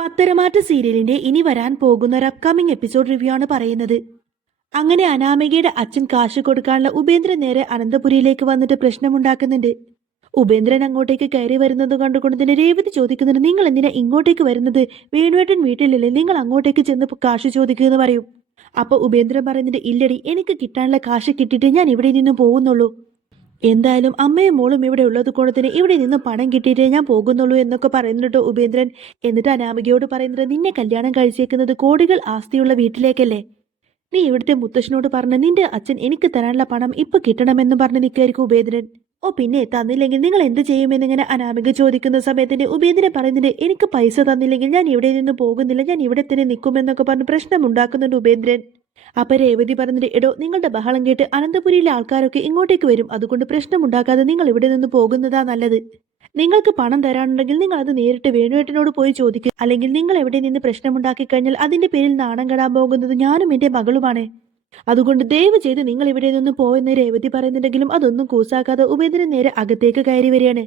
പത്തരമാറ്റ സീരിയലിന്റെ ഇനി വരാൻ പോകുന്ന ഒരു അപ്കമിംഗ് എപ്പിസോഡ് റിവ്യൂ ആണ് പറയുന്നത്. അങ്ങനെ അനാമികയുടെ അച്ഛൻ കാശ് കൊടുക്കാനുള്ള ഉപേന്ദ്രൻ നേരെ അനന്തപുരിയിലേക്ക് വന്നിട്ട് പ്രശ്നമുണ്ടാക്കുന്നുണ്ട്. ഉപേന്ദ്രൻ അങ്ങോട്ടേക്ക് കയറി വരുന്നത് കണ്ടുകൊണ്ട് തന്നെ രേവതി ചോദിക്കുന്നുണ്ട്, നിങ്ങൾ എന്തിനാ ഇങ്ങോട്ടേക്ക് വരുന്നത്? വേണുവേട്ടൻ വീട്ടിലല്ലേ, നിങ്ങൾ അങ്ങോട്ടേക്ക് ചെന്ന് കാശ് ചോദിക്കുക എന്ന് പറയും. അപ്പൊ ഉപേന്ദ്രൻ പറയുന്നുണ്ട്, ഇല്ലടി, എനിക്ക് കിട്ടാനുള്ള കാശ് കിട്ടിയിട്ട് ഞാൻ ഇവിടെ നിന്നും പോകുന്നുള്ളൂ. എന്തായാലും അമ്മയും മോളും ഇവിടെ ഉള്ളത് കൊണ്ട് തന്നെ ഇവിടെ നിന്ന് പണം കിട്ടിയിട്ടേ ഞാൻ പോകുന്നുള്ളൂ എന്നൊക്കെ പറയുന്നുണ്ടോ ഉപേന്ദ്രൻ. എന്നിട്ട് അനാമികയോട് പറയുന്നത്, നിന്നെ കല്യാണം കഴിച്ചേക്കുന്നത് കോടികൾ ആസ്തിയുള്ള വീട്ടിലേക്കല്ലേ? നീ ഇവിടുത്തെ മുത്തശ്ശനോട് പറഞ്ഞ് നിന്റെ അച്ഛൻ എനിക്ക് തരാനുള്ള പണം ഇപ്പൊ കിട്ടണമെന്ന് പറഞ്ഞ് നിൽക്കായിരിക്കും ഉപേന്ദ്രൻ. ഓ പിന്നെ തന്നില്ലെങ്കിൽ നിങ്ങൾ എന്ത് ചെയ്യുമെന്നിങ്ങനെ അനാമിക ചോദിക്കുന്ന സമയത്തിന് ഉപേന്ദ്രൻ പറയുന്നുണ്ട്, എനിക്ക് പൈസ തന്നില്ലെങ്കിൽ ഞാൻ ഇവിടെ നിന്ന് പോകുന്നില്ല, ഞാൻ ഇവിടെ തന്നെ നിൽക്കുമെന്നൊക്കെ പറഞ്ഞ് പ്രശ്നമുണ്ടാക്കുന്നുണ്ട് ഉപേന്ദ്രൻ. അപ്പൊ രേവതി പറഞ്ഞിട്ട്, എടോ, നിങ്ങളുടെ ബഹളം കേട്ട് അനന്തപുരിയിലെ ആൾക്കാരൊക്കെ ഇങ്ങോട്ടേക്ക് വരും, അതുകൊണ്ട് പ്രശ്നമുണ്ടാക്കാതെ നിങ്ങൾ ഇവിടെ നിന്ന് പോകുന്നതാ നല്ലത്. നിങ്ങൾക്ക് പണം തരാനുണ്ടെങ്കിൽ നിങ്ങൾ അത് നേരിട്ട് വേണുവേട്ടനോട് പോയി ചോദിക്കുക, അല്ലെങ്കിൽ നിങ്ങൾ എവിടെ നിന്ന് പ്രശ്നമുണ്ടാക്കി കഴിഞ്ഞാൽ അതിന്റെ പേരിൽ നാണം കെടാൻ പോകുന്നത് ഞാനും എന്റെ മകളുമാണ്. അതുകൊണ്ട് ദയവ് ചെയ്ത് നിങ്ങൾ ഇവിടെ നിന്ന് പോയെന്ന് രേവതി പറയുന്നുണ്ടെങ്കിലും അതൊന്നും കൂസാക്കാതെ ഉപേന്ദ്രൻ നേരെ അകത്തേക്ക് കയറി വരികയാണ്.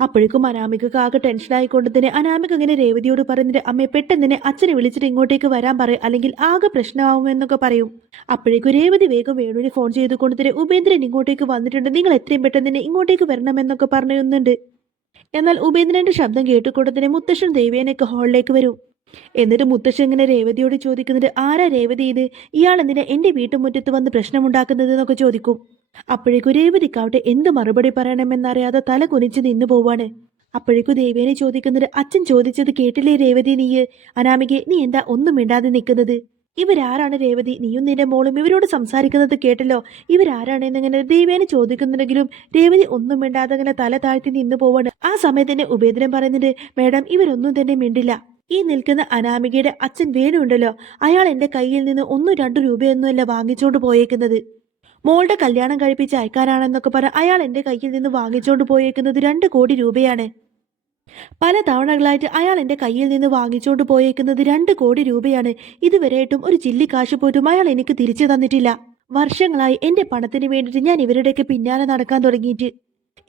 അപ്പോഴേക്കും അനാമികക്ക് ആകെ ടെൻഷനായിക്കൊണ്ട് തന്നെ അനാമിക ഇങ്ങനെ രേവതിയോട് പറയുന്നത്, അമ്മയെ പെട്ടെന്ന് തന്നെ അച്ഛനെ വിളിച്ചിട്ട് ഇങ്ങോട്ടേക്ക് വരാൻ പറയും, അല്ലെങ്കിൽ ആകെ പ്രശ്നമാവുമെന്നൊക്കെ പറയും. അപ്പോഴേക്കും രേവതി വേഗം വേണുവിന് ഫോൺ ചെയ്തുകൊണ്ട് തന്നെ, ഉപേന്ദ്രൻ ഇങ്ങോട്ടേക്ക് വന്നിട്ടുണ്ട്, നിങ്ങൾ എത്രയും പെട്ടെന്ന് തന്നെ ഇങ്ങോട്ടേക്ക് വരണമെന്നൊക്കെ പറയുന്നുണ്ട്. എന്നാൽ ഉപേന്ദ്രന്റെ ശബ്ദം കേട്ടുകൊണ്ട് തന്നെ മുത്തശ്ശൻ ദേവേനൊക്കെ ഹാളിലേക്ക് വരും. എന്നിട്ട് മുത്തശ്ശൻ ഇങ്ങനെ രേവതിയോട് ചോദിക്കുന്നത്, ആരാ രേവതി ഇത്? ഇയാൾ എന്തിനാ എന്റെ വീട്ടുമുറ്റത്ത് വന്ന് പ്രശ്നമുണ്ടാക്കുന്നത് എന്നൊക്കെ ചോദിക്കും. അപ്പോഴേക്കും രേവതിക്കാവട്ടെ എന്ത് മറുപടി പറയണമെന്നറിയാതെ തല കുനിച്ച് നിന്നു പോവാണ്. അപ്പോഴേക്കും ദേവേനെ ചോദിക്കുന്നത്, അച്ഛൻ ചോദിച്ചത് കേട്ടില്ലേ രേവതി നീ? അനാമികെ, നീ എന്താ ഒന്നും മിണ്ടാതെ നിൽക്കുന്നത്? ഇവരാരാണ് രേവതി? നീയും നിന്റെ മോളും ഇവരോട് സംസാരിക്കുന്നത് കേട്ടല്ലോ, ഇവരാരാണെന്നിങ്ങനെ ദേവേനെ ചോദിക്കുന്നുണ്ടെങ്കിലും രേവതി ഒന്നും മിണ്ടാതെ അങ്ങനെ തല താഴ്ത്തി നിന്നു പോവാണ്. ആ സമയത്ത് തന്നെ ഉപേന്ദ്രൻ പറയുന്നുണ്ട്, മേഡം, ഇവരൊന്നും തന്നെ മിണ്ടില്ല. ഈ നിൽക്കുന്ന അനാമികയുടെ അച്ഛൻ വേണു ഉണ്ടല്ലോ, അയാൾ എന്റെ കയ്യിൽ നിന്ന് 1-2 രൂപയൊന്നുമല്ല വാങ്ങിച്ചോണ്ട് പോയേക്കുന്നത്. മോളുടെ കല്യാണം കഴിപ്പിച്ച് അയക്കാനാണെന്നൊക്കെ പറഞ്ഞ അയാൾ എന്റെ കയ്യിൽ നിന്ന് വാങ്ങിച്ചോണ്ട് പോയേക്കുന്നത് 2 കോടി രൂപയാണ്. പല തവണകളായിട്ട് അയാൾ എന്റെ കയ്യിൽ നിന്ന് വാങ്ങിച്ചോണ്ട് പോയേക്കുന്നത് 2 കോടി രൂപയാണ്. ഇതുവരെയായിട്ടും ഒരു ചില്ലി കാശ് പോലും അയാൾ എനിക്ക് തിരിച്ചു തന്നിട്ടില്ല. വർഷങ്ങളായി എന്റെ പണത്തിന് വേണ്ടിയിട്ട് ഞാൻ ഇവരുടെയൊക്കെ പിന്നാലെ നടക്കാൻ തുടങ്ങിയിട്ട്.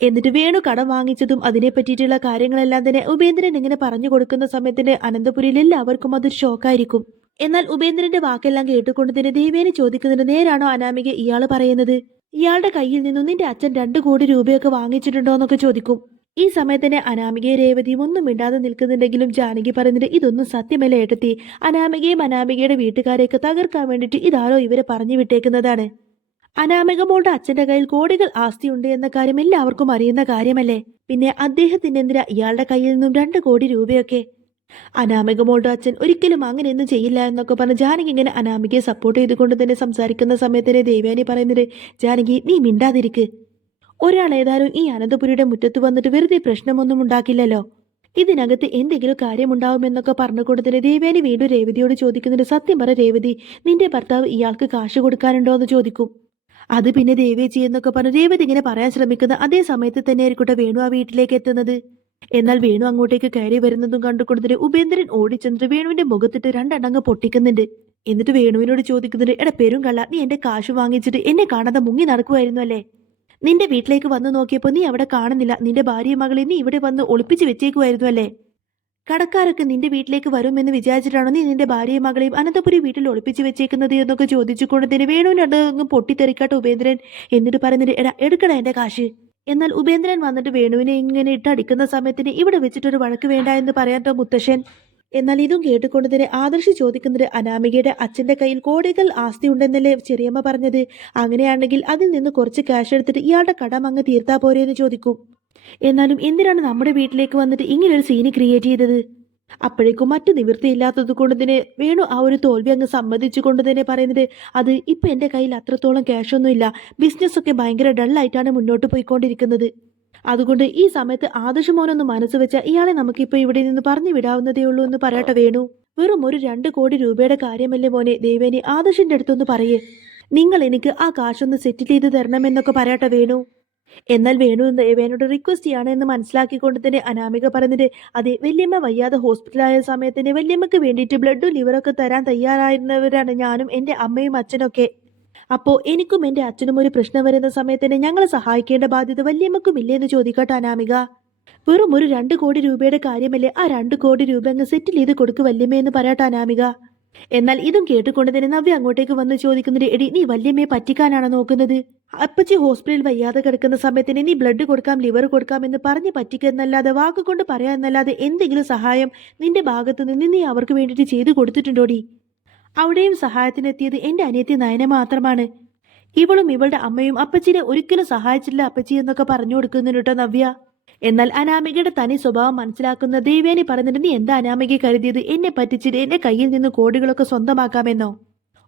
എന്നിട്ട് വേണു കടം വാങ്ങിച്ചതും അതിനെ പറ്റിയിട്ടുള്ള കാര്യങ്ങളെല്ലാം തന്നെ ഉപേന്ദ്രൻ ഇങ്ങനെ പറഞ്ഞു കൊടുക്കുന്ന സമയത്തിന് അനന്തപുരിയിൽ എല്ലാവർക്കും അതൊരു ഷോക്കായിരിക്കും. എന്നാൽ ഉപേന്ദ്രന്റെ വാക്കെല്ലാം കേട്ടുകൊണ്ട് തന്നെ ദേവേനെ ചോദിക്കുന്നത്, നേരാണോ അനാമിക ഇയാള് പറയുന്നത്? ഇയാളുടെ കയ്യിൽ നിന്നും നിന്റെ അച്ഛൻ 2 കോടി രൂപയൊക്കെ വാങ്ങിച്ചിട്ടുണ്ടോ എന്നൊക്കെ ചോദിക്കും. ഈ സമയത്തന്നെ അനാമികയെ രേവതിയും ഒന്നും മിണ്ടാതെ നിൽക്കുന്നുണ്ടെങ്കിലും ജാനകി പറയുന്നത്, ഇതൊന്നും സത്യമല്ല ഏട്ടത്തി. അനാമികയും അനാമികയുടെ വീട്ടുകാരെയൊക്കെ തകർക്കാൻ വേണ്ടിയിട്ട് ഇതാരോ ഇവരെ പറഞ്ഞു വിട്ടേക്കുന്നതാണ്. അനാമിക മോളുടെ അച്ഛന്റെ കയ്യിൽ കോടികൾ ആസ്തിയുണ്ട് എന്ന കാര്യം എല്ലാവർക്കും അറിയുന്ന കാര്യമല്ലേ? പിന്നെ അദ്ദേഹത്തിന് എന്തിനാ ഇയാളുടെ കയ്യിൽ നിന്നും 2 കോടി രൂപയൊക്കെ? അനാമിക മോളുടെ അച്ഛൻ ഒരിക്കലും അങ്ങനെയൊന്നും ചെയ്യില്ല എന്നൊക്കെ പറഞ്ഞ് ജാനകി ഇങ്ങനെ അനാമികയെ സപ്പോർട്ട് ചെയ്തുകൊണ്ട് തന്നെ സംസാരിക്കുന്ന സമയത്തിന് ദേവയാനി പറയുന്നത്, ജാനകി, നീ മിണ്ടാതിരിക്ക്. ഒരാൾ ഏതായാലും ഈ അനന്തപുരിയുടെ മുറ്റത്ത് വന്നിട്ട് വെറുതെ പ്രശ്നമൊന്നും ഉണ്ടാക്കില്ലല്ലോ. ഇതിനകത്ത് എന്തെങ്കിലും കാര്യമുണ്ടാവുമെന്നൊക്കെ പറഞ്ഞുകൊണ്ട് തന്നെ ദേവയാനി വീണ്ടും രേവതിയോട് ചോദിക്കുന്നുണ്ട്, സത്യം പറ രേവതി, നിന്റെ ഭർത്താവ് ഇയാൾക്ക് കാശ് കൊടുക്കാനുണ്ടോ എന്ന് ചോദിക്കും. അത് പിന്നെ ദേവേച്ചി എന്നൊക്കെ പറഞ്ഞ് രേവതി ഇങ്ങനെ പറയാൻ ശ്രമിക്കുന്ന അതേ സമയത്ത് തന്നെ ആയിരിക്കട്ടെ വേണു ആ വീട്ടിലേക്ക് എത്തുന്നത്. എന്നാൽ വേണു അങ്ങോട്ടേക്ക് കയറി വരുന്നതും കണ്ടുകൊണ്ടതിന് ഉപേന്ദ്രൻ ഓടിച്ചെന്നിട്ട് വേണുവിന്റെ മുഖത്തിട്ട് 2 അടങ്ങ് പൊട്ടിക്കുന്നുണ്ട്. എന്നിട്ട് വേണുവിനോട് ചോദിക്കുന്നുണ്ട്, എടാ പെരും കള്ള, നീ എന്റെ കാശ് വാങ്ങിച്ചിട്ട് എന്നെ കാണാതെ മുങ്ങി നടക്കുമായിരുന്നു അല്ലേ? നിന്റെ വീട്ടിലേക്ക് വന്നു നോക്കിയപ്പോ നീ അവിടെ കാണുന്നില്ല, നിന്റെ ഭാര്യയും മകളെ നീ ഇവിടെ വന്ന് ഒളിപ്പിച്ച് വെച്ചേക്കുമായിരുന്നു അല്ലേ? കടക്കാരൊക്കെ നിന്റെ വീട്ടിലേക്ക് വരുമെന്ന് വിചാരിച്ചിട്ടാണോ നീ നിന്റെ ഭാര്യയും മകളെയും അനന്തപുരി വീട്ടിൽ ഒളിപ്പിച്ച് വെച്ചേക്കുന്നത് എന്നൊക്കെ ചോദിച്ചുകൊണ്ട് തന്നെ വേണുവിന്റെ അങ്ങ് പൊട്ടിത്തെറിക്കാട്ടെ ഉപേന്ദ്രൻ. എന്നിട്ട് പറയുന്നത്, എടാ എടുക്കട എന്റെ കാശ്. എന്നാൽ ഉപേന്ദ്രൻ വന്നിട്ട് വേണുവിനെ ഇങ്ങനെ ഇട്ടടിക്കുന്ന സമയത്തിന് ഇവിടെ വെച്ചിട്ടൊരു വഴക്ക് വേണ്ട എന്ന് പറയാട്ടോ മുത്തശ്ശൻ. എന്നാൽ ഇതും കേട്ടുകൊണ്ട് തന്നെ ആദർശ് ചോദിക്കുന്നത്, അനാമികയുടെ അച്ഛന്റെ കയ്യിൽ കോടികൾ ആസ്തി ഉണ്ടെന്നല്ലേ ചെറിയമ്മ പറഞ്ഞത്? അങ്ങനെയാണെങ്കിൽ അതിൽ നിന്ന് കുറച്ച് ക്യാഷ് എടുത്തിട്ട് ഇയാളുടെ കടം അങ്ങ് തീർത്താ പോരെ എന്ന് ചോദിക്കും. എന്നാലും എന്തിനാണ് നമ്മുടെ വീട്ടിലേക്ക് വന്നിട്ട് ഇങ്ങനൊരു സീന് ക്രിയേറ്റ് ചെയ്തത്? അപ്പോഴേക്കും മറ്റു നിവൃത്തിയില്ലാത്തത് കൊണ്ട് തന്നെ വേണു ആ ഒരു തോൽവി അങ്ങ് സമ്മതിച്ചു കൊണ്ട് തന്നെ പറയുന്നത്, അത് ഇപ്പൊ എന്റെ കയ്യിൽ അത്രത്തോളം ക്യാഷൊന്നും ഇല്ല, ബിസിനസ്സൊക്കെ ഭയങ്കര ഡള്ളായിട്ടാണ് മുന്നോട്ട് പോയിക്കൊണ്ടിരിക്കുന്നത്. അതുകൊണ്ട് ഈ സമയത്ത് ആദർശ് മോനൊന്ന് മനസ്സ് വെച്ചാൽ ഇയാളെ നമുക്കിപ്പോ ഇവിടെ നിന്ന് പറഞ്ഞു വിടാവുന്നതേ ഉള്ളൂ എന്ന് പറയട്ടെ വേണു. വെറും ഒരു 2 കോടി രൂപയുടെ കാര്യമല്ലേ മോനെ? ദേവേനി ആദർശിന്റെ അടുത്തൊന്ന് പറയേ, നിങ്ങൾ എനിക്ക് ആ കാശൊന്ന് സെറ്റിൽ ചെയ്ത് തരണമെന്നൊക്കെ പറയട്ടെ വേണു. എന്നാൽ വേണു ദേവേനോട് റിക്വസ്റ്റ് ചെയ്യാണ് എന്ന് മനസ്സിലാക്കിക്കൊണ്ട് തന്നെ അനാമിക പറഞ്ഞത്, അതെ, വല്യമ്മ വയ്യാതെ ഹോസ്പിറ്റലായ സമയത്തിന് വല്യമ്മക്ക് വേണ്ടിയിട്ട് ബ്ലഡും ലിവറൊക്കെ തരാൻ തയ്യാറായിരുന്നവരാണ് ഞാനും എൻ്റെ അമ്മയും അച്ഛനൊക്കെ. അപ്പോൾ എനിക്കും എൻ്റെ അച്ഛനും ഒരു പ്രശ്നം വരുന്ന സമയത്തിന് ഞങ്ങളെ സഹായിക്കേണ്ട ബാധ്യത വല്യമ്മക്കും ഇല്ലേന്ന് ചോദിക്കട്ടെ അനാമിക. വെറും ഒരു 2 കോടി രൂപയുടെ കാര്യമല്ലേ, ആ 2 കോടി രൂപ അങ്ങ് സെറ്റിൽ ചെയ്ത് കൊടുക്ക് വല്യമ്മേ എന്ന് പറയാട്ട അനാമിക. എന്നാൽ ഇതും കേട്ടുകൊണ്ട് തന്നെ നവ്യ അങ്ങോട്ടേക്ക് വന്ന് ചോദിക്കുന്നുണ്ട്, എടി നീ വല്യമ്മയെ പറ്റിക്കാനാണോ നോക്കുന്നത്? അപ്പച്ചി ഹോസ്പിറ്റലിൽ വയ്യാതെ കിടക്കുന്ന സമയത്തിന് നീ ബ്ലഡ് കൊടുക്കാം ലിവർ കൊടുക്കാം എന്ന് പറഞ്ഞ് പറ്റിക്കുന്നല്ലാതെ വാക്കുകൊണ്ട് പറയാന്നല്ലാതെ എന്തെങ്കിലും സഹായം നിന്റെ ഭാഗത്ത് നിന്ന് നീ അവർക്ക് വേണ്ടിയിട്ട് ചെയ്തു കൊടുത്തിട്ടുണ്ടോടി? അവിടെയും സഹായത്തിനെത്തിയത് എന്റെ അനിയത്തി നയന മാത്രമാണ്. ഇവളും ഇവളുടെ അമ്മയും അപ്പച്ചിനെ ഒരിക്കലും സഹായിച്ചില്ല അപ്പച്ചി എന്നൊക്കെ പറഞ്ഞു കൊടുക്കുന്നുണ്ട് കേട്ടോ നവ്യ. എന്നാൽ അനാമികയുടെ തനി സ്വഭാവം മനസ്സിലാക്കുന്ന ദേവ്യാനി പറയുന്നുണ്ട്, നീ എന്താ അനാമിക കരുതിയത് എന്നെ പറ്റിച്ചിട്ട് എന്റെ കയ്യിൽ നിന്ന് കോടികളൊക്കെ സ്വന്തമാക്കാമെന്നോ?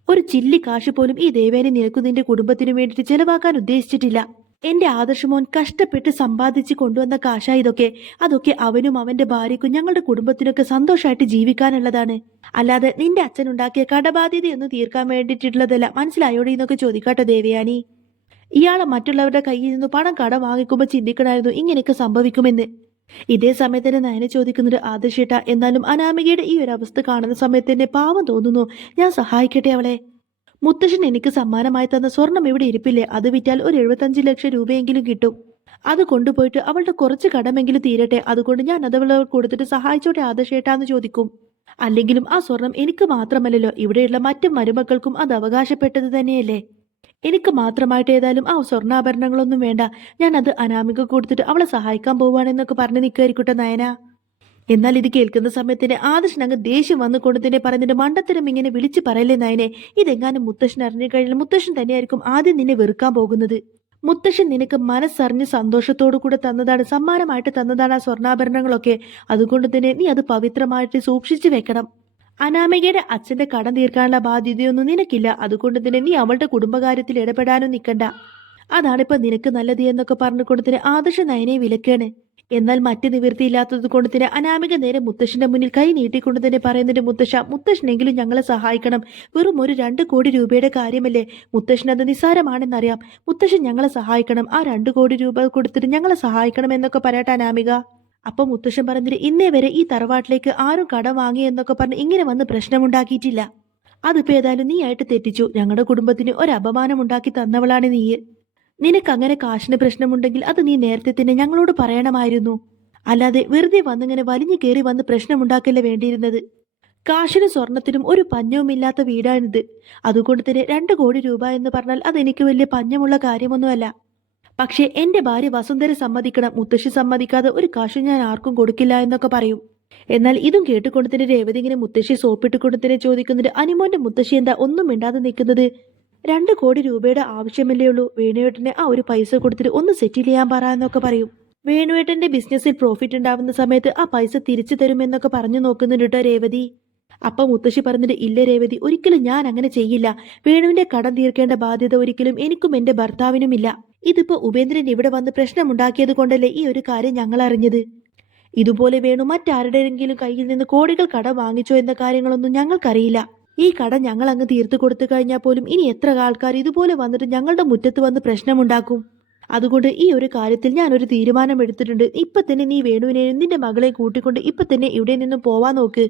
ഒരു ചില്ലി കാശ് പോലും ഈ ദേവേനെ നിനക്കു നിന്റെ കുടുംബത്തിനു വേണ്ടിയിട്ട് ചെലവാക്കാൻ ഉദ്ദേശിച്ചിട്ടില്ല. എന്റെ ആദർശമോൻ കഷ്ടപ്പെട്ട് സമ്പാദിച്ച് കൊണ്ടുവന്ന കാശാ ഇതൊക്കെ. അതൊക്കെ അവനും അവന്റെ ഭാര്യയ്ക്കും ഞങ്ങളുടെ കുടുംബത്തിനൊക്കെ സന്തോഷമായിട്ട് ജീവിക്കാനുള്ളതാണ്. അല്ലാതെ നിന്റെ അച്ഛൻ ഉണ്ടാക്കിയ കടബാധ്യതയൊന്നും തീർക്കാൻ വേണ്ടിയിട്ടുള്ളതല്ല. മനസ്സിലായോടെ എന്നൊക്കെ ചോദിക്കാട്ടോ ദേവയാനി. ഇയാളെ മറ്റുള്ളവരുടെ കയ്യിൽ നിന്ന് പണം കടം വാങ്ങിക്കുമ്പോൾ ചിന്തിക്കണമായിരുന്നു ഇങ്ങനെയൊക്കെ സംഭവിക്കുമെന്ന്. ഇതേ സമയത്തിന് നയന ചോദിക്കുന്നത്, ആദർശേട്ട എന്നാലും അനാമികയുടെ ഈ ഒരു അവസ്ഥ കാണുന്ന സമയത്ത് എന്നെ പാവം തോന്നുന്നു, ഞാൻ സഹായിക്കട്ടെ അവളെ? മുത്തശ്ശൻ എനിക്ക് സമ്മാനമായി തന്ന സ്വർണം ഇവിടെ ഇരിപ്പില്ലേ, അത് വിറ്റാൽ ഒരു 75 ലക്ഷം രൂപയെങ്കിലും കിട്ടും. അത് കൊണ്ടുപോയിട്ട് അവളുടെ കുറച്ച് കടമെങ്കിലും തീരട്ടെ, അതുകൊണ്ട് ഞാൻ അത് അവളെ കൊടുത്തിട്ട് സഹായിച്ചോട്ടെ ആദർശേട്ടാന്ന് ചോദിക്കും. അല്ലെങ്കിലും ആ സ്വർണം എനിക്ക് മാത്രമല്ലല്ലോ, ഇവിടെയുള്ള മറ്റു മരുമക്കൾക്കും അത് അവകാശപ്പെട്ടത് തന്നെയല്ലേ. എനിക്ക് മാത്രമായിട്ട് ഏതായാലും ആ സ്വർണ്ണാഭരണങ്ങളൊന്നും വേണ്ട, ഞാൻ അത് അനാമിക കൊടുത്തിട്ട് അവളെ സഹായിക്കാൻ പോവാണെന്നൊക്കെ പറഞ്ഞ് നിൽക്കായിരിക്കട്ടെ നയന. എന്നാൽ ഇത് കേൾക്കുന്ന സമയത്തിന് ആദർശൻ അങ്ങ് ദേഷ്യം വന്നുകൊണ്ട് തന്നെ പറയുന്നുണ്ട്, മണ്ടത്തരം ഇങ്ങനെ വിളിച്ചു പറയല്ലേ നയനെ, ഇതെങ്ങാനും മുത്തശ്ശൻ അറിഞ്ഞു കഴിഞ്ഞാൽ മുത്തശ്ശൻ തന്നെയായിരിക്കും ആദ്യം നിന്നെ വെറുക്കാൻ പോകുന്നത്. മുത്തശ്ശൻ നിനക്ക് മനസ്സറിഞ്ഞ് സന്തോഷത്തോടു കൂടെ തന്നതാണ്, സമ്മാനമായിട്ട് തന്നതാണ് ആ സ്വർണ്ണാഭരണങ്ങളൊക്കെ. അതുകൊണ്ട് തന്നെ നീ അത് പവിത്രമായിട്ട് സൂക്ഷിച്ചു വെക്കണം. അനാമികയുടെ അച്ഛന്റെ കടം തീർക്കാനുള്ള ബാധ്യതയൊന്നും നിനക്കില്ല, അതുകൊണ്ട് തന്നെ നീ അവളുടെ കുടുംബകാര്യത്തിൽ ഇടപെടാനും നിൽക്കണ്ട. അതാണിപ്പോ നിനക്ക് നല്ലത് എന്നൊക്കെ പറഞ്ഞുകൊണ്ട് തന്നെ ആദർശ നയനെ വിലക്കാണ്. എന്നാൽ മറ്റു നിവൃത്തിയില്ലാത്തത് കൊണ്ട് തന്നെ അനാമിക നേരെ മുത്തശ്ശന്റെ മുന്നിൽ കൈ നീട്ടിക്കൊണ്ട് തന്നെ പറയുന്നുണ്ട്, മുത്തശ്ശനെങ്കിലും ഞങ്ങളെ സഹായിക്കണം. വെറും ഒരു 2 കോടി രൂപയുടെ കാര്യമല്ലേ, മുത്തശ്ശൻ അത് നിസ്സാരമാണെന്നറിയാം. മുത്തശ്ശൻ ഞങ്ങളെ സഹായിക്കണം, ആ 2 കോടി രൂപ കൊടുത്തിട്ട് ഞങ്ങളെ സഹായിക്കണം എന്നൊക്കെ പറയട്ടെ അനാമിക. അപ്പൊ മുത്തശ്ശൻ പറഞ്ഞിട്ട്, ഇന്നേ വരെ ഈ തറവാട്ടിലേക്ക് ആരും കടം വാങ്ങി എന്നൊക്കെ പറഞ്ഞ് ഇങ്ങനെ വന്ന് പ്രശ്നമുണ്ടാക്കിയിട്ടില്ല. അതിപ്പോ ഏതായാലും നീ ആയിട്ട് തെറ്റിച്ചു. ഞങ്ങളുടെ കുടുംബത്തിന് ഒരു അപമാനം ഉണ്ടാക്കി തന്നവളാണ് നീ. നിനക്ക് അങ്ങനെ കാശിന് പ്രശ്നമുണ്ടെങ്കിൽ അത് നീ നേരത്തെ തന്നെ ഞങ്ങളോട് പറയണമായിരുന്നു. അല്ലാതെ വെറുതെ വന്നിങ്ങനെ വലിഞ്ഞു കയറി വന്ന് പ്രശ്നമുണ്ടാക്കല്ലേ വേണ്ടിയിരുന്നത്. കാശിനും സ്വർണത്തിനും ഒരു പഞ്ഞവുമില്ലാത്ത വീടാണിത്. അതുകൊണ്ട് തന്നെ 2 കോടി രൂപ എന്ന് പറഞ്ഞാൽ അതെനിക്ക് വലിയ പഞ്ഞമുള്ള കാര്യമൊന്നുമല്ല. പക്ഷേ എന്റെ ഭാര്യ വസുന്ധര സമ്മതിക്കണം, മുത്തശ്ശി സമ്മതിക്കാതെ ഒരു കാശും ഞാൻ ആർക്കും കൊടുക്കില്ല എന്നൊക്കെ പറയും. എന്നാൽ ഇതും കേട്ടുകൊണ്ട് തന്നെ രേവതി ഇങ്ങനെ മുത്തശ്ശി സോപ്പിട്ടുകൊണ്ട് തന്നെ ചോദിക്കുന്നുണ്ട്, അനിമോന്റെ മുത്തശ്ശി എന്താ ഒന്നും മിണ്ടാതെ നിൽക്കുന്നത്? 2 കോടി രൂപയുടെ ആവശ്യമല്ലേ ഉള്ളൂ, വേണുവേട്ടനെ ആ ഒരു പൈസ കൊടുത്തിട്ട് ഒന്ന് സെറ്റിൽ ചെയ്യാൻ പറ എന്നൊക്കെ പറയും. വേണുവേട്ടന്റെ ബിസിനസ്സിൽ പ്രോഫിറ്റ് ഉണ്ടാവുന്ന സമയത്ത് ആ പൈസ തിരിച്ചു തരുമെന്നൊക്കെ പറഞ്ഞു നോക്കുന്നുണ്ട് കേട്ടോ രേവതി. അപ്പൊ മുത്തശ്ശി പറഞ്ഞിട്ട്, ഇല്ല രേവതി, ഒരിക്കലും ഞാൻ അങ്ങനെ ചെയ്യില്ല. വേണുവിന്റെ കടം തീർക്കേണ്ട ബാധ്യത ഒരിക്കലും എനിക്കും എന്റെ ഭർത്താവിനുമില്ല. ഇതിപ്പോ ഉപേന്ദ്രൻ ഇവിടെ വന്ന് പ്രശ്നമുണ്ടാക്കിയത് കൊണ്ടല്ലേ ഈ ഒരു കാര്യം ഞങ്ങൾ അറിഞ്ഞത്. ഇതുപോലെ വേണു മറ്റാരുടെയെങ്കിലും കയ്യിൽ നിന്ന് കോടികൾ കടം വാങ്ങിച്ചോ എന്ന കാര്യങ്ങളൊന്നും ഞങ്ങൾക്കറിയില്ല. ഈ കടം ഞങ്ങൾ അങ്ങ് തീർത്തു കൊടുത്തു കഴിഞ്ഞാൽ പോലും ഇനി എത്ര ആൾക്കാർ ഇതുപോലെ വന്നിട്ട് ഞങ്ങളുടെ മുറ്റത്ത് വന്ന് പ്രശ്നമുണ്ടാക്കും. അതുകൊണ്ട് ഈ ഒരു കാര്യത്തിൽ ഞാനൊരു തീരുമാനം എടുത്തിട്ടുണ്ട്. ഇപ്പൊ തന്നെ നീ വേണുവിനെയും നിന്റെ മകളെ കൂട്ടിക്കൊണ്ട് ഇപ്പൊ തന്നെ ഇവിടെ നിന്നും പോവാൻ നോക്ക്.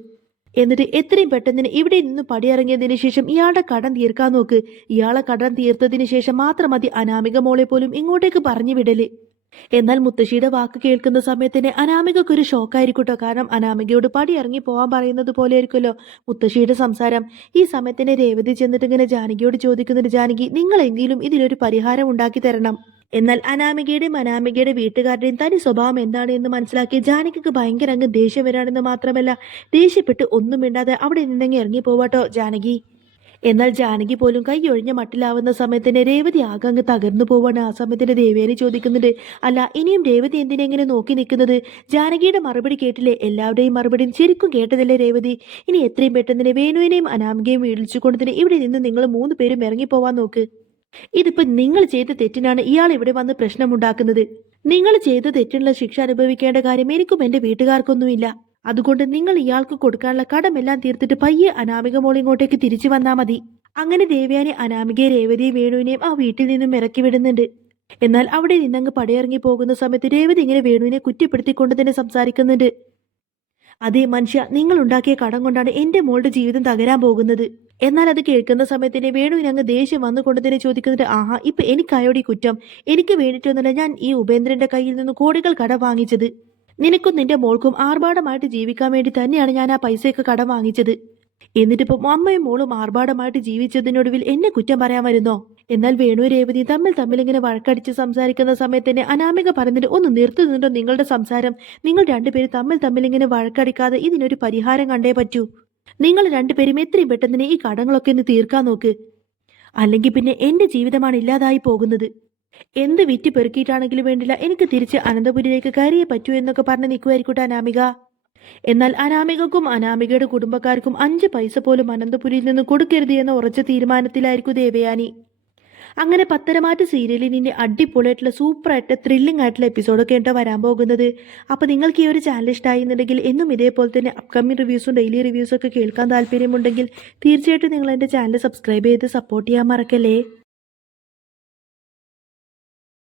എന്നിട്ട് എത്രയും പെട്ടെന്ന് ഇവിടെ നിന്ന് പടിയിറങ്ങിയതിനു ശേഷം ഇയാളുടെ കടം തീർക്കാൻ നോക്ക്. ഇയാളെ കടം തീർത്തതിനു ശേഷം മാത്രം മതി അനാമിക മോളെ പോലും ഇങ്ങോട്ടേക്ക് പറഞ്ഞു വിടല്. എന്നാൽ മുത്തശ്ശിയുടെ വാക്ക് കേൾക്കുന്ന സമയത്തിന് അനാമികക്ക് ഒരു ഷോക്കായിരിക്കട്ടോ. കാരണം അനാമികയോട് പടിയിറങ്ങി പോവാൻ പറയുന്നത് പോലെ ആയിരിക്കുമല്ലോ മുത്തശ്ശിയുടെ സംസാരം. ഈ സമയത്തിന് രേവതി ചെന്നിട്ട് ഇങ്ങനെ ജാനകിയോട് ചോദിക്കുന്നുണ്ട്, ജാനകി നിങ്ങളെങ്കിലും ഇതിനൊരു പരിഹാരം ഉണ്ടാക്കി തരണം. എന്നാൽ അനാമികയുടെ വീട്ടുകാരുടെയും തനി സ്വഭാവം എന്താണ് എന്ന് മനസ്സിലാക്കി ജാനകിക്ക് ഭയങ്കര അങ്ങ് ദേഷ്യം വരാണെന്ന് മാത്രമല്ല, ദേഷ്യപ്പെട്ട് ഒന്നും മിണ്ടാതെ അവിടെ നിന്നെങ്കിൽ ഇറങ്ങി പോവാട്ടോ ജാനകി. എന്നാൽ ജാനകി പോലും കൈ ഒഴിഞ്ഞ മട്ടിലാവുന്ന സമയത്തിന് രേവതി ആകെ അങ്ങ് തകർന്നു പോവാണ്. ആ സമയത്തിന് ദേവേനെ ചോദിക്കുന്നുണ്ട്, അല്ല ഇനിയും രേവതി എന്തിനെങ്ങനെ നോക്കി നിൽക്കുന്നത്? ജാനകിയുടെ മറുപടി കേട്ടില്ലേ? എല്ലാവരുടെയും മറുപടിയും ശരിക്കും കേട്ടതല്ലേ രേവതി? ഇനി എത്രയും പെട്ടെന്ന് വേണുവിനെയും അനാമികയും വിളിച്ചുകൊണ്ട് തന്നെ ഇവിടെ നിന്ന് നിങ്ങൾ 3 പേരും ഇറങ്ങിപ്പോവാൻ നോക്ക്. ഇതിപ്പോ നിങ്ങൾ ചെയ്ത തെറ്റിനാണ് ഇയാൾ ഇവിടെ വന്ന് പ്രശ്നമുണ്ടാക്കുന്നത്. നിങ്ങൾ ചെയ്ത തെറ്റിനുള്ള ശിക്ഷ അനുഭവിക്കേണ്ട കാര്യം എനിക്കും എന്റെ വീട്ടുകാർക്കൊന്നുമില്ല. അതുകൊണ്ട് നിങ്ങൾ ഇയാൾക്ക് കൊടുക്കാനുള്ള കടമെല്ലാം തീർത്തിട്ട് പയ്യെ അനാമിക മോൾ ഇങ്ങോട്ടേക്ക് തിരിച്ചു വന്നാൽ മതി. അങ്ങനെ ദേവയാനി അനാമികയെ രേവതിയും വേണുവിനെയും ആ വീട്ടിൽ നിന്നും ഇറക്കി വിടുന്നുണ്ട്. എന്നാൽ അവിടെ നിന്നങ്ങ് പടിയിറങ്ങി പോകുന്ന സമയത്ത് രേവതി ഇങ്ങനെ വേണുവിനെ കുറ്റപ്പെടുത്തിക്കൊണ്ട് തന്നെ സംസാരിക്കുന്നുണ്ട്. അതേ മനുഷ്യ, നിങ്ങൾ ഉണ്ടാക്കിയ കടം കൊണ്ടാണ് എന്റെ മോളുടെ ജീവിതം തകരാൻ പോകുന്നത്. എന്നാൽ അത് കേൾക്കുന്ന സമയത്തിന് വേണുവിന് അങ്ങ് ദേഷ്യം വന്നുകൊണ്ട് തന്നെ ചോദിക്കുന്നുണ്ട്, ആഹാ ഇപ്പൊ എനിക്കായോടി കുറ്റം? എനിക്ക് വേണ്ടിയിട്ടൊന്നുമല്ല ഞാൻ ഈ ഉപേന്ദ്രന്റെ കയ്യിൽ നിന്ന് കോടികൾ കടം വാങ്ങിച്ചത്. നിനക്കും നിന്റെ മോൾക്കും ആർഭാടമായിട്ട് ജീവിക്കാൻ വേണ്ടി തന്നെയാണ് ഞാൻ ആ പൈസയൊക്കെ കടം വാങ്ങിച്ചത്. എന്നിട്ടിപ്പം അമ്മയും മോളും ആർഭാടമായിട്ട് ജീവിച്ചതിനൊടുവിൽ എന്നെ കുറ്റം പറയാൻ വരുന്നോ? എന്നാൽ വേണു രേവതി തമ്മിലിങ്ങനെ വഴക്കടിച്ച് സംസാരിക്കുന്ന സമയത്ത് തന്നെ അനാമിക പറഞ്ഞിട്ട് ഒന്ന് നിർത്തുന്നുണ്ടോ നിങ്ങളുടെ സംസാരം? നിങ്ങൾ രണ്ടുപേരും തമ്മിലിങ്ങനെ വഴക്കടിക്കാതെ ഇതിനൊരു പരിഹാരം കണ്ടേ പറ്റൂ. നിങ്ങൾ രണ്ടുപേരും എത്രയും പെട്ടെന്ന് ഈ കടങ്ങളൊക്കെ ഒന്ന് തീർക്കാൻ നോക്ക്. അല്ലെങ്കിൽ പിന്നെ എന്റെ ജീവിതമാണ് ഇല്ലാതായി പോകുന്നത്. എന്ത് വിറ്റ് പെറുക്കിയിട്ടാണെങ്കിലും വേണ്ടില്ല, എനിക്ക് തിരിച്ച് അനന്തപുരിയിലേക്ക് കയറിയേ പറ്റൂ എന്നൊക്കെ പറഞ്ഞ് നിൽക്കുമായിരിക്കട്ടെ അനാമിക. എന്നാൽ അനാമികക്കും അനാമികയുടെ കുടുംബക്കാർക്കും 5 പൈസ പോലും അനന്തപുരിയിൽ നിന്ന് കൊടുക്കരുത് എന്ന ഉറച്ച തീരുമാനത്തിലായിരിക്കും ദേവയാനി. അങ്ങനെ പത്തരമാറ്റ് സീരിയലിൽ ഇനി അടിപൊളിയായിട്ടുള്ള സൂപ്പറായിട്ട് ത്രില്ലിംഗ് ആയിട്ടുള്ള എപ്പിസോഡൊക്കെ ഉണ്ടോ വരാൻ പോകുന്നത്. അപ്പോൾ നിങ്ങൾക്ക് ഈ ഒരു ചാനൽ ഇഷ്ടമായി എന്നുണ്ടെങ്കിൽ എന്നും ഇതേപോലെ തന്നെ അപ്കമിങ് റിവ്യൂസും ഡെയിലി റിവ്യൂസൊക്കെ കേൾക്കാൻ താല്പര്യമുണ്ടെങ്കിൽ തീർച്ചയായിട്ടും നിങ്ങൾ എൻ്റെ ചാനൽ സബ്സ്ക്രൈബ് ചെയ്ത് സപ്പോർട്ട് ചെയ്യാൻ മറക്കല്ലേ.